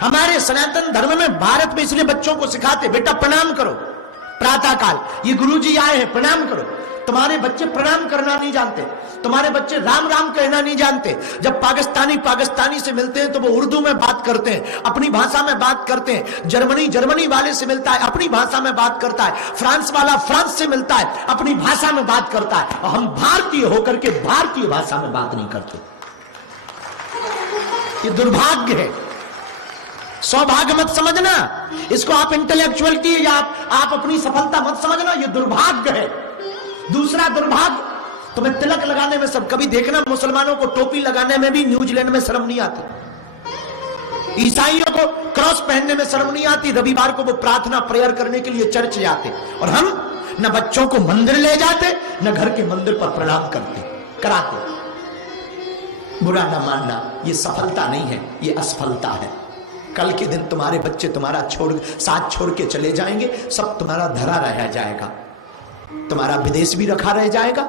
हमारे सनातन धर्म में, भारत में इसलिए बच्चों को सिखाते, बेटा प्रणाम करो प्रातः काल, ये गुरुजी आए हैं प्रणाम करो। तुम्हारे बच्चे प्रणाम करना नहीं जानते, तुम्हारे बच्चे राम राम कहना नहीं जानते। जब पाकिस्तानी से मिलते हैं तो वो उर्दू में बात करते हैं, अपनी भाषा में बात करते हैं। जर्मनी वाले से मिलता है, अपनी भाषा में बात करता है। फ्रांस वाला फ्रांस से मिलता है, अपनी भाषा में बात करता है। और हम भारतीय होकर के भारतीय भाषा में बात नहीं करते। ये दुर्भाग्य है, सौभाग्य मत समझना इसको, आप इंटेलेक्चुअलिटी या आप अपनी सफलता मत समझना, ये दुर्भाग्य है। दूसरा दुर्भाग्य, तुम्हें तिलक लगाने में सब, कभी देखना मुसलमानों को टोपी लगाने में भी न्यूजीलैंड में शर्म नहीं आती, ईसाइयों को क्रॉस पहनने में शर्म नहीं आती। रविवार को वो प्रार्थना प्रेयर करने के लिए चर्च जाते, और हम न बच्चों को मंदिर ले जाते, न घर के मंदिर पर प्रणाम कराते। बुरा ना मानना, ये सफलता नहीं है, ये असफलता है। कल के दिन तुम्हारे बच्चे तुम्हारा साथ छोड़ के चले जाएंगे, सब तुम्हारा धरा रह जाएगा, तुम्हारा विदेश भी रखा रह जाएगा,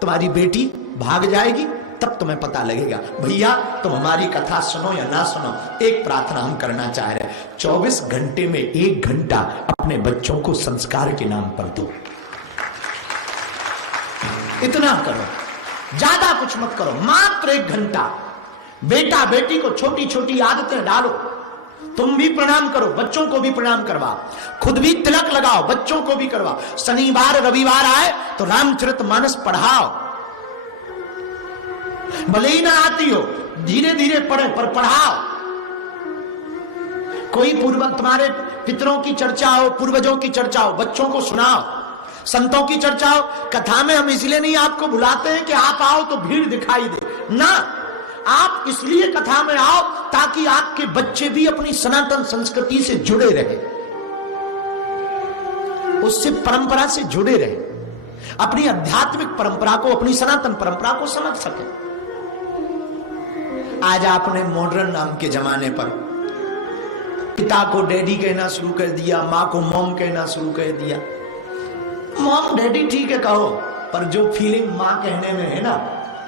तुम्हारी बेटी भाग जाएगी, तब तुम्हें पता लगेगा। भैया तुम हमारी कथा सुनो या ना सुनो, एक प्रार्थना हम करना चाह रहे हैं, 24 घंटे में 1 घंटा अपने बच्चों को संस्कार के नाम पर दो। इतना करो, ज्यादा कुछ मत करो, मात्र 1 घंटा। बेटा बेटी को छोटी छोटी आदतें डालो। तुम भी प्रणाम करो, बच्चों को भी प्रणाम करवाओ, खुद भी तिलक लगाओ, बच्चों को भी करवाओ। शनिवार रविवार आए तो रामचरितमानस पढ़ाओ, भले ही ना आती हो, धीरे धीरे पढ़े पर पढ़ाओ। कोई तुम्हारे पितरों की चर्चा हो, पूर्वजों की चर्चा हो, बच्चों को सुनाओ। संतों की चर्चा हो, कथा में हम इसलिए नहीं आपको बुलाते हैं कि आप आओ तो भीड़ दिखाई दे ना, आप इसलिए कथा में आओ ताकि आपके बच्चे भी अपनी सनातन संस्कृति से जुड़े रहे, उससे परंपरा से जुड़े रहे, अपनी आध्यात्मिक परंपरा को, अपनी सनातन परंपरा को समझ सके। आज आपने मॉडर्न नाम के जमाने पर पिता को डैडी कहना शुरू कर दिया, मां को मॉम कहना शुरू कर दिया। मॉम डैडी ठीक है कहो, पर जो फीलिंग मां कहने में है ना,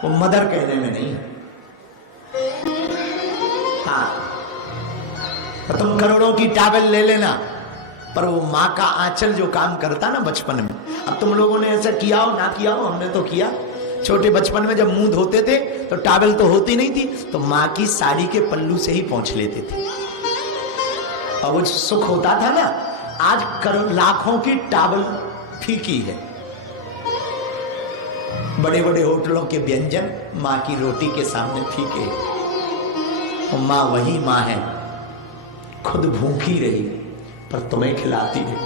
वो मदर कहने में नहीं है। हाँ, तो तुम करोड़ों की टॉवेल ले लेना, पर वो माँ का आंचल जो काम करता ना बचपन में। अब तुम लोगों ने ऐसा किया हो ना किया हो, हमने तो किया। छोटे बचपन में जब मुंह धोते थे तो टॉवेल तो होती नहीं थी, तो माँ की साड़ी के पल्लू से ही पोंछ लेते थे, और वो सुख होता था ना। आज लाखों की टॉवेल फीकी है। बड़े बड़े होटलों के व्यंजन माँ की रोटी के सामने फीके। और माँ वही माँ है, खुद भूखी रही पर तुम्हें खिलाती रही,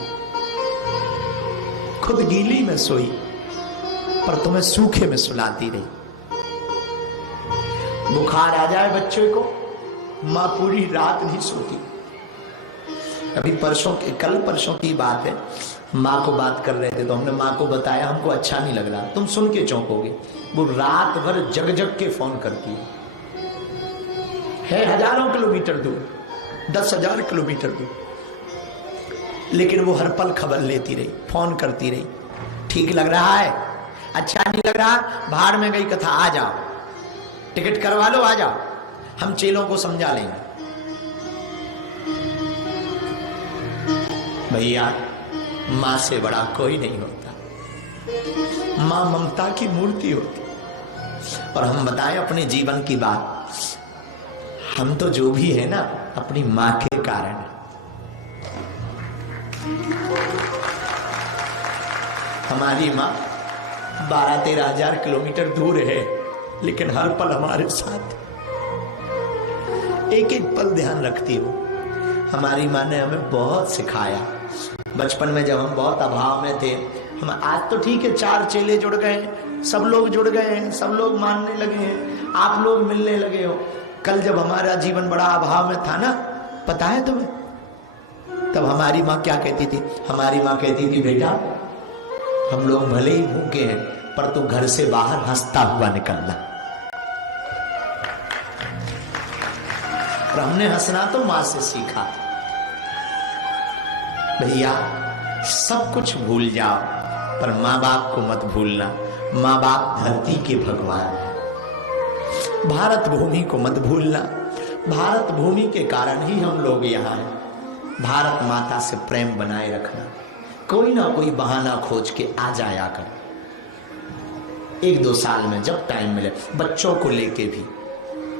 खुद गीली में सोई पर तुम्हें सूखे में सुलाती रही। बुखार आ जाए बच्चे को, माँ पूरी रात नहीं सोती। अभी कल परसों की बात है, माँ को बात कर रहे थे तो हमने माँ को बताया, हमको अच्छा नहीं लग रहा, तुम सुन के चौंकोगे। वो रात भर जग जग के फोन करती है हजारों किलोमीटर दूर, 10,000 किलोमीटर दूर, लेकिन वो हर पल खबर लेती रही, फोन करती रही। ठीक लग रहा है, अच्छा नहीं लग रहा, बाहर में गई कथा, आ जाओ, टिकट करवा लो, आ जाओ, हम चेलों को समझा लेंगे। भैया मां से बड़ा कोई नहीं होता, मां ममता की मूर्ति होती। और हम बताएं अपने जीवन की बात, हम तो जो भी है ना अपनी मां के कारण। हमारी मां 12-13 हजार किलोमीटर दूर है, लेकिन हर पल हमारे साथ, एक एक पल ध्यान रखती हो। हमारी मां ने हमें बहुत सिखाया। बचपन में जब हम बहुत अभाव में थे, हम आज तो ठीक है 4 चेले जुड़ गए, सब लोग जुड़ गए हैं, सब लोग मानने लगे हैं, आप लोग मिलने लगे हो। कल जब हमारा जीवन बड़ा अभाव में था ना, पता है तुम्हें, तब हमारी माँ क्या कहती थी? हमारी माँ कहती थी, बेटा हम लोग भले ही भूखे हैं, पर तू घर से बाहर हंसता हुआ निकलना। और हमने हंसना तो माँ से सीखा। भैया सब कुछ भूल जाओ, पर माँ बाप को मत भूलना। माँ बाप धरती के भगवान है। भारत भूमि को मत भूलना, भारत भूमि के कारण ही हम लोग यहाँ हैं। भारत माता से प्रेम बनाए रखना, कोई ना कोई बहाना खोज के आ जाया कर। 1-2 साल में जब टाइम मिले बच्चों को लेके भी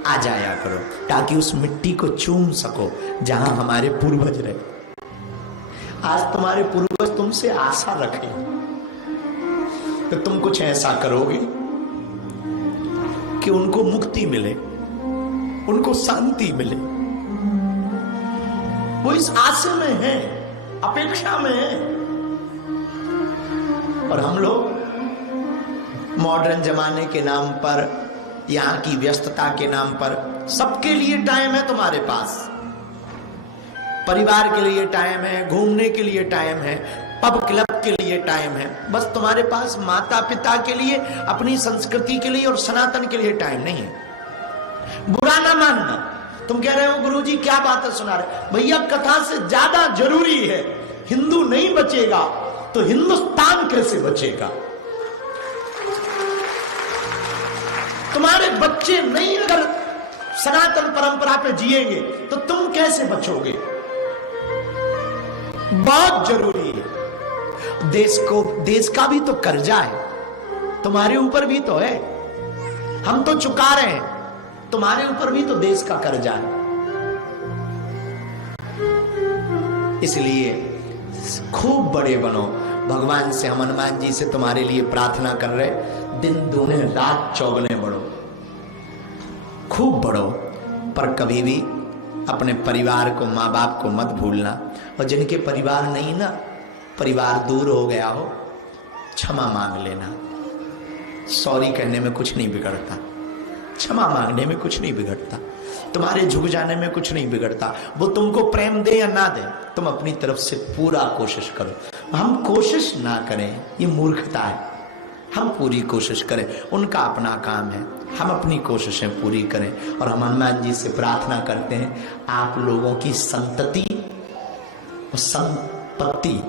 आ जाया करो, ताकि उस मिट्टी को चूम सको जहां हमारे पूर्वज रहे। आज तुम्हारे पूर्वज तुमसे आशा रखे तो तुम कुछ ऐसा करोगे कि उनको मुक्ति मिले, उनको शांति मिले। वो इस आशा में है, अपेक्षा में है। और हम लोग मॉडर्न जमाने के नाम पर, यहां की व्यस्तता के नाम पर, सबके लिए टाइम है तुम्हारे पास। परिवार के लिए टाइम है, घूमने के लिए टाइम है, पब क्लब के लिए टाइम है। बस तुम्हारे पास माता पिता के लिए, अपनी संस्कृति के लिए और सनातन के लिए टाइम नहीं है। बुरा ना मानना, तुम कह रहे हो गुरुजी क्या बातें सुना रहे। भैया कथा से ज्यादा जरूरी है। हिंदू नहीं बचेगा तो हिंदुस्तान कैसे बचेगा? तुम्हारे बच्चे नहीं अगर सनातन परंपरा पे जिएंगे तो तुम कैसे बचोगे? बहुत जरूरी है। देश का भी तो कर्जा है, तुम्हारे ऊपर भी तो है। हम तो चुका रहे हैं, तुम्हारे ऊपर भी तो देश का कर्जा है। इसलिए खूब बड़े बनो। भगवान से, हम हनुमान जी से तुम्हारे लिए प्रार्थना कर रहे, दिन दूने रात चौगने बढ़ो, खूब बढ़ो। पर कभी भी अपने परिवार को, माँ बाप को मत भूलना। और जिनके परिवार नहीं ना, परिवार दूर हो गया हो, क्षमा मांग लेना। सॉरी कहने में कुछ नहीं बिगड़ता, क्षमा मांगने में कुछ नहीं बिगड़ता, तुम्हारे झुक जाने में कुछ नहीं बिगड़ता। वो तुमको प्रेम दे या ना दे, तुम अपनी तरफ से पूरा कोशिश करो। हम कोशिश ना करें ये मूर्खता है, हम पूरी कोशिश करें, उनका अपना काम है, हम अपनी कोशिशें पूरी करें। और हम हनुमान जी से प्रार्थना करते हैं आप लोगों की संतति और संपत्ति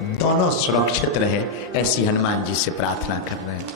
दोनों सुरक्षित रहे, ऐसी हनुमान जी से प्रार्थना कर रहे हैं।